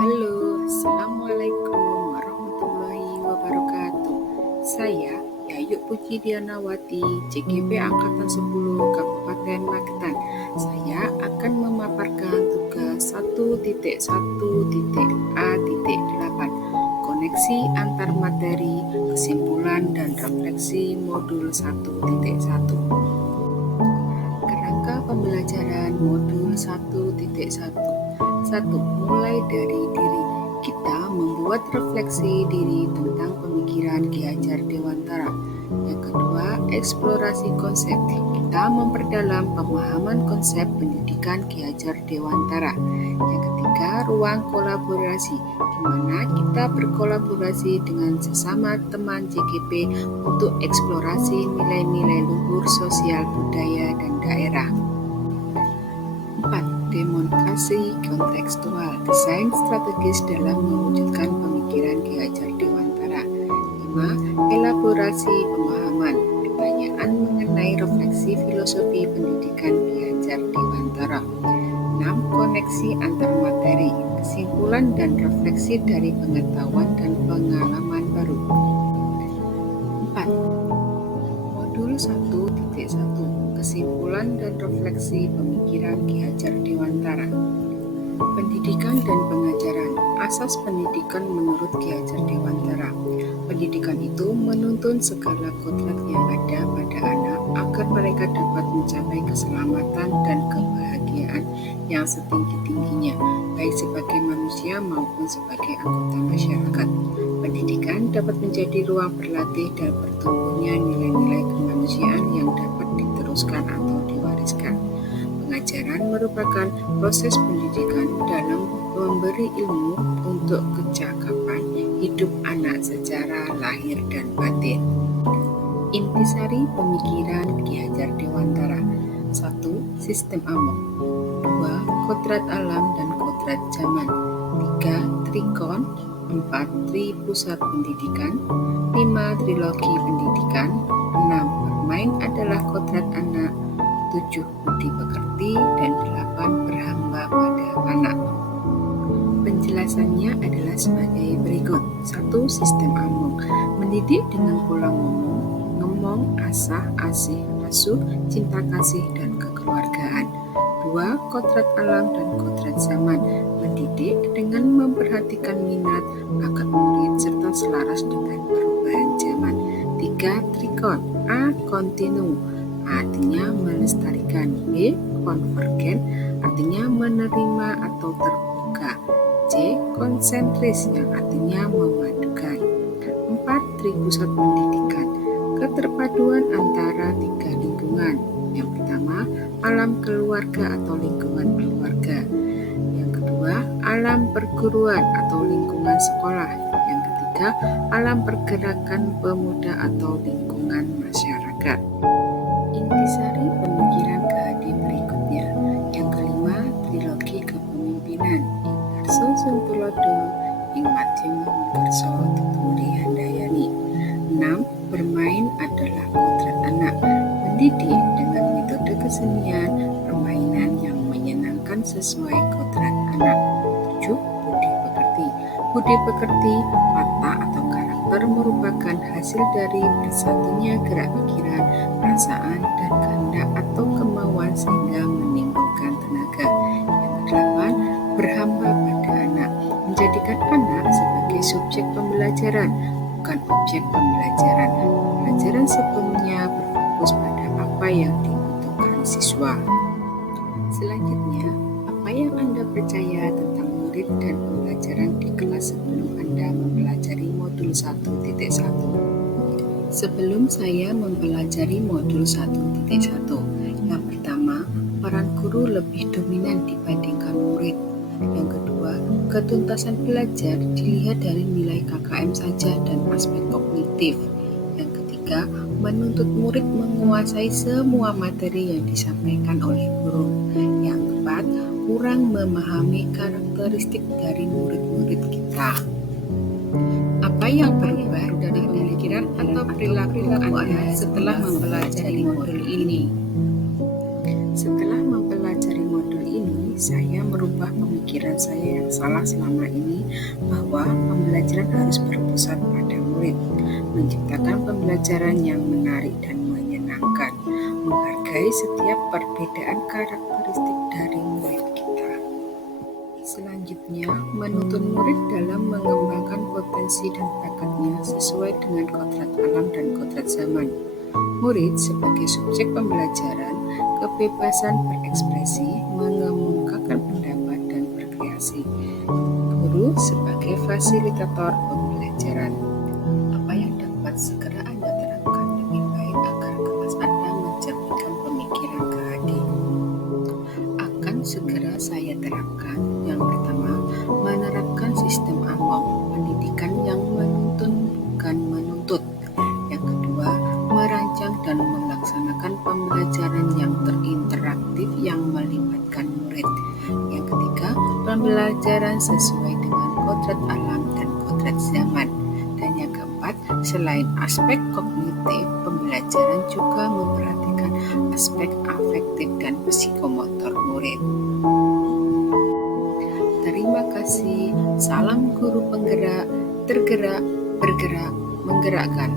Halo, Assalamualaikum warahmatullahi wabarakatuh. Saya Yayu Puji Dianawati, CGP Angkatan 10 Kabupaten Magetan. Saya akan memaparkan tugas 1.1.A.8 Koneksi antar materi, kesimpulan dan refleksi modul 1.1. Kerangka pembelajaran modul 1.1. 1. Mulai dari diri. Kita membuat refleksi diri tentang pemikiran Ki Hajar Dewantara. Yang kedua, eksplorasi konsep. Kita memperdalam pemahaman konsep pendidikan Ki Hajar Dewantara. Yang ketiga, ruang kolaborasi, di mana kita berkolaborasi dengan sesama teman JGP untuk eksplorasi nilai-nilai luhur sosial budaya dan daerah. 4. Demonstrasi kontekstual, desain strategis dalam mewujudkan pemikiran Ki Hajar Dewantara. 5. Elaborasi pemahaman, pertanyaan mengenai refleksi filosofi pendidikan Ki Hajar Dewantara. 6. Koneksi antar materi, kesimpulan dan refleksi dari pengetahuan dan pengalaman baru. 4. Modul 1.1 Kesimpulan dan refleksi pemikiran Ki Hajar Dewantara. Pendidikan dan pengajaran. Asas pendidikan menurut Ki Hajar Dewantara. Pendidikan itu menuntun segala kodrat yang ada pada anak agar mereka dapat mencapai keselamatan dan kebahagiaan yang setinggi-tingginya, baik sebagai manusia maupun sebagai anggota masyarakat. Pendidikan dapat menjadi ruang berlatih dan bertumbuhnya nilai-nilai kemanusiaan yang dapat diteruskan atau diwariskan. Pengajaran merupakan proses pendidikan dalam memberi ilmu untuk kecakapan hidup anak secara lahir dan batin. Intisari pemikiran Ki Hajar Dewantara. 1. Sistem amok. 2. Kodrat alam dan kodrat zaman. 3. Trikon. 4. Tri pusat pendidikan. 5. Trilogi pendidikan. 6. Bermain adalah kodrat anak. 7. Budi pekerti. Dan 8. Berhamba pada anak. Penjelasannya adalah sebagai berikut. 1. Sistem amok. Mendidik dengan pola ngomong, asah, asih, asuh, cinta kasih, dan kekeluargaan. 2. Kodrat alam dan kodrat zaman. Mendidik dengan memperhatikan minat, bakat murid, serta selaras dengan perubahan zaman. 3. Trikon. A. Kontinu, artinya melestarikan. B. Konvergen, artinya menerima atau terbuka. C. Konsentris, yang artinya memadukan. 4. Tripusat pendidikan. Keterpaduan antara 3 lingkungan. Yang pertama, alam keluarga atau lingkungan keluarga. Yang kedua, alam perguruan atau lingkungan sekolah. Yang ketiga, alam pergerakan pemuda atau lingkungan masyarakat. Intisari pemikiran KHD berikutnya. Yang kelima, trilogi kepemimpinan. Ingarso Suntulodo, Ing Madya Garso Tuturi Handayani. 6. Bermain adalah kodrat anak. Mendidik dengan metode kesenian, permainan yang menyenangkan sesuai kodrat anak. 7. Budi pekerti. Budi pekerti, watak atau karakter merupakan hasil dari bersatunya gerak pikiran, perasaan, dan kehendak atau kemauan sehingga menimbulkan tenaga. Yang kedelapan, berhamba pada anak. Menjadikan anak sebagai subjek pembelajaran, bukan objek pembelajaran. Pembelajaran sepenuhnya berfokus pada apa yang dibutuhkan siswa. Selanjutnya, apa yang Anda percaya tentang murid dan pembelajaran di kelas sebelum Anda mempelajari modul 1.1? Sebelum saya mempelajari modul 1.1, yang pertama, peran guru lebih dominan dibandingkan murid. Yang kedua, ketuntasan belajar dilihat dari nilai KKM saja dan aspek kognitif. Yang ketiga, menuntut murid menguasai semua materi yang disampaikan oleh guru. Yang keempat, kurang memahami karakteristik dari murid-murid kita. Apa yang berubah dari pemikiran atau perilaku Anda setelah mempelajari modul ini? Setelah mempelajari modul ini, saya merubah pemikiran saya yang salah selama ini bahwa pembelajaran harus berpusat pada murid, menciptakan pembelajaran yang menarik dan menyenangkan, menghargai setiap perbedaan karakteristik dari murid kita. Selanjutnya, menuntun murid dalam mengembangkan potensi dan bakatnya sesuai dengan kodrat alam dan kodrat zaman. Murid sebagai subjek pembelajaran, kebebasan berekspresi, mengemukakan pendapat, dan berkreasi. Guru sebagai fasilitator pembelajaran. Apa yang dapat segera Anda terapkan lebih baik agar kelas Anda mencerminkan pemikiran KHD? Akan segera saya terapkan. Yang pertama, menerapkan sistem AMOM, pendidikan yang menuntun bukan menuntut. Yang kedua, merancang dan melaksanakan pembelajaran yang terinteraktif yang melibatkan murid. Yang ketiga, pembelajaran sesuai dengan kodrat alam dan kodrat zaman. Dan yang keempat, selain aspek kognitif, pembelajaran juga memperhatikan aspek afektif dan psikomotor murid. Terima kasih. Salam guru penggerak, tergerak, bergerak, menggerakkan.